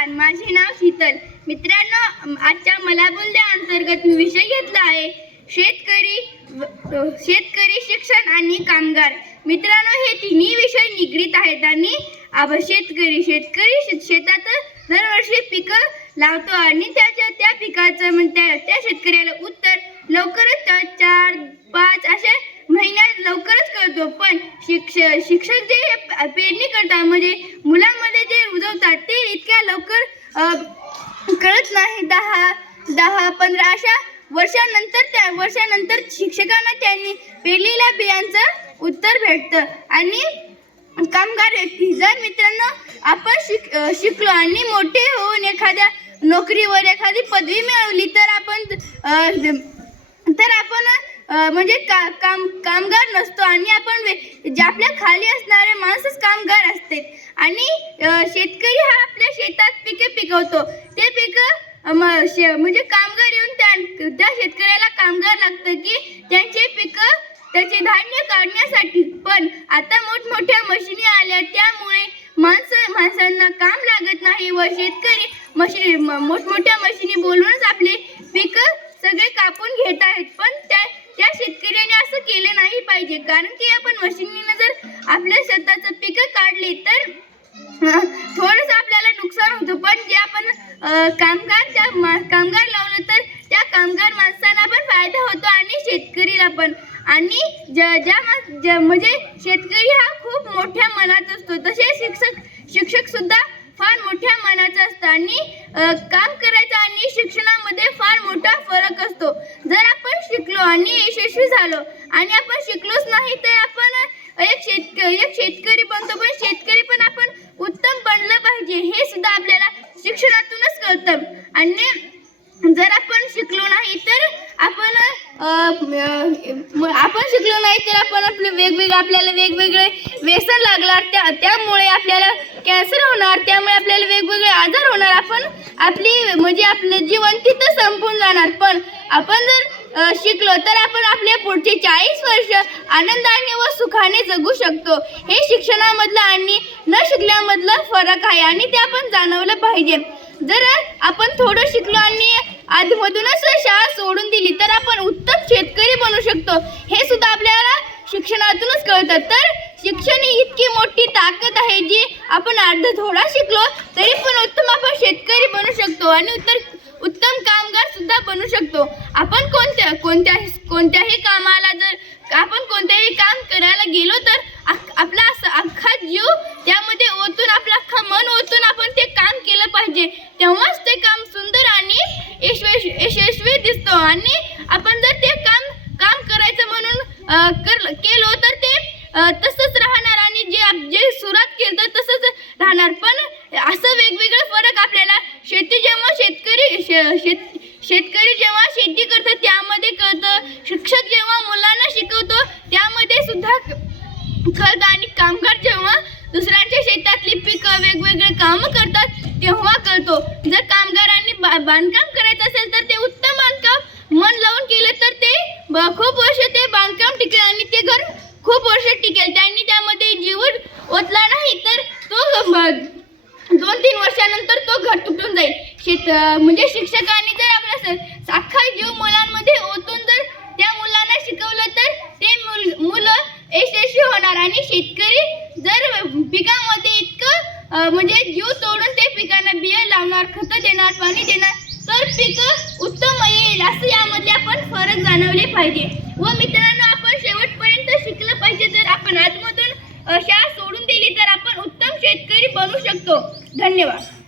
नमस्कार माझे नाव शीतल. मित्रांनो आजच्या मला बोलल्या अंतर्गत मी विषय घेतला आहे. शेतकरी शेतकरी शिक्षण आणि कामगार. मित्रांनो हे तिन्ही विषय निगडीत आहेत आणि शेतकरी शेतकरी शेतात दरवर्षी पिकं लावतो आणि त्याच्या त्या पिकाचं म्हणजे त्या त्या शेतकऱ्याला उत्तर लवकरच चार पाच असे महिन्यात लवकरच कळतो. पण शिक्ष शिक्षक जे पेरणी करतात म्हणजे मुलांमध्ये जे रुजवतात इतक्या लवकर कळत नाही. दहा दहा पंधरा अशा वर्षानंतर त्या वर्षानंतर शिक्षकांना त्यांनी पेरलेल्या बियांचं उत्तर भेटतं. आणि कामगार व्यक्ती जर मित्रांनो आपण शिक शिकलो आणि मोठे होऊन एखाद्या नोकरीवर एखादी पदवी मिळवली तर आपण तर आपण म्हणजे का काम कामगार नसतो आणि आपण जे आपल्या खाली असणारे माणसंच कामगार असते. आणि शेतकरी हा आपल्या शेतात पिके पिकवतो. ते पिकं म- शे- म्हणजे कामगार येऊन त्या त्या शेतकऱ्याला कामगार लागतं की त्यांचे पिकं त्याचे धान्य काढण्यासाठी. पण आता मोठमोठ्या मशिनी आल्या त्यामुळे माणसं माणसांना काम लागत नाही व शेतकरी मशीन म- मोठमोठ्या मशिनी बोलूनच आपले पिकं सगळे कापून घेत आहेत पण त्या त्या शेतकऱ्याने असं केलं नाही पाहिजे. कारण की आपण मशिनीनं जर आपल्या शेताचं पिकं काढली तर थोडंसं आपल्याला नुकसान होतं. पण जे आपण कामगार त्या मा- कामगार लावलं तर त्या कामगार माणसांना पण फायदा होतो आणि शेतकरीला पण. आणि ज्या ज्या मा- ज्या- म्हणजे शेतकरी हा खूप मोठ्या मनाचा असतो. तसे शिक्षक शिक्षक सुद्धा फार मोठ्या मनाचा असतं आणि काम करायचं आणि शिक्षणामध्ये फार मोठा फरक असतो. जर आपण शिकलो आणि यशस्वी झालो आणि आपण शिकलोच नाही तर आपण एक शेतकरी एक शेतकरी बनतो पण शेतकरी पण आपण उत्तम बनलं पाहिजे हे सुद्धा आपल्याला शिक्षणातूनच कळतं. आणि जर आपण शिकलो नाही तर आपण आपण शिकलो नाही तर आपण आपले वेगवेगळे आपल्याला वेगवेगळे व्यसन लागणार. त्या त्यामुळे आपल्याला कॅन्सर होणार. त्यामुळे आपल्याला वेगवेगळे आजार होणार. आपण आपली म्हणजे आपलं जीवन तिथं संपून जाणार. पण आपण जर शिकलो तर आपण आपले पुढचे चाळीस वर्ष आनंदाने व सुखाने जगू शकतो. हे शिक्षणामधलं आणि न शिकल्यामधलं फरक आहे आणि ते आपण जाणवलं पाहिजे. जर आपण थोडं शिकलो आणि आधीमधूनच शाळा सोडून दिली तर आपण उत्तम शेतकरी बनू शकतो. हे सुद्धा आपल्याला शिक्षणातूनच कळतं. तर शिक्षण ही इतकी मोठी ताकद आहे जी आपण अर्ध थोडा शिकलो तरी पण उत्तम आपण शेतकरी बनू शकतो आणि उत्तर उत्तम कामगार सुद्धा बनू शकतो. आपण कोणत्या कोणत्या कोणत्याही कामाला जर आपण कोणत्याही काम करायला गेलो तर अख- आपला असा अख्खा जीव त्यामध्ये ओतून आपलं अख्खा मन ओतून आपण ते काम केलं पाहिजे तेव्हाच ते काम सुंदर आणि यशस्वी यशस्वी दिसतो आणि आपण जर ते काम काम करायचं म्हणून अं, कर केलो तर ते. तसंच राहणार आणि जे आप- जे सुरुवात केलं तर तसंच राहणार. पण असं वेगवेगळं फरक आपल्याला शेती जेव्हा शेतकरी शे- शेत शेतकरी जेव्हा शेती करतो त्यामध्ये कळतं. शिक्षक जेव्हा मुलांना शिकवतो त्यामध्ये सुद्धा कळतं. आणि कामगार जेव्हा दुसऱ्यांच्या शेतातली पिकं वेगवेगळे कामं करतात तेव्हा कळतो. जर कामगारांनी बा बांधकाम करायचं असेल तर ते उत्तम बांधकाम मन लावून केलं तर खूप वर्ष ते बांधकाम टिकेल आणि ते घर खूप वर्ष टिकेल. त्यांनी त्यामध्ये जीवन ओतला नाही तर तो दोन तीन वर्षानंतर तो घर तुटून जाईल. शेत म्हणजे शिक्षकांनी जर आपला स- जीव मुलांमध्ये ओतून जर त्या मुलांना शिकवलं तर ते मुल मुलं यशस्वी होणार. आणि शेतकरी जर पिकामध्ये इतकं म्हणजे जीव तोडून ते पिकांना बिया लावणार खतं देणार पाणी देणार तर पीक उत्तम येईल असं यामध्ये आपण फरक जाणवले पाहिजे. व मित्रांनो आपण शेवटपर्यंत शिकलं पाहिजे. जर आपण आतमधून अशा शाळा सोडून दिली तर आपण उत्तम शेतकरी बनू शकतो. धन्यवाद.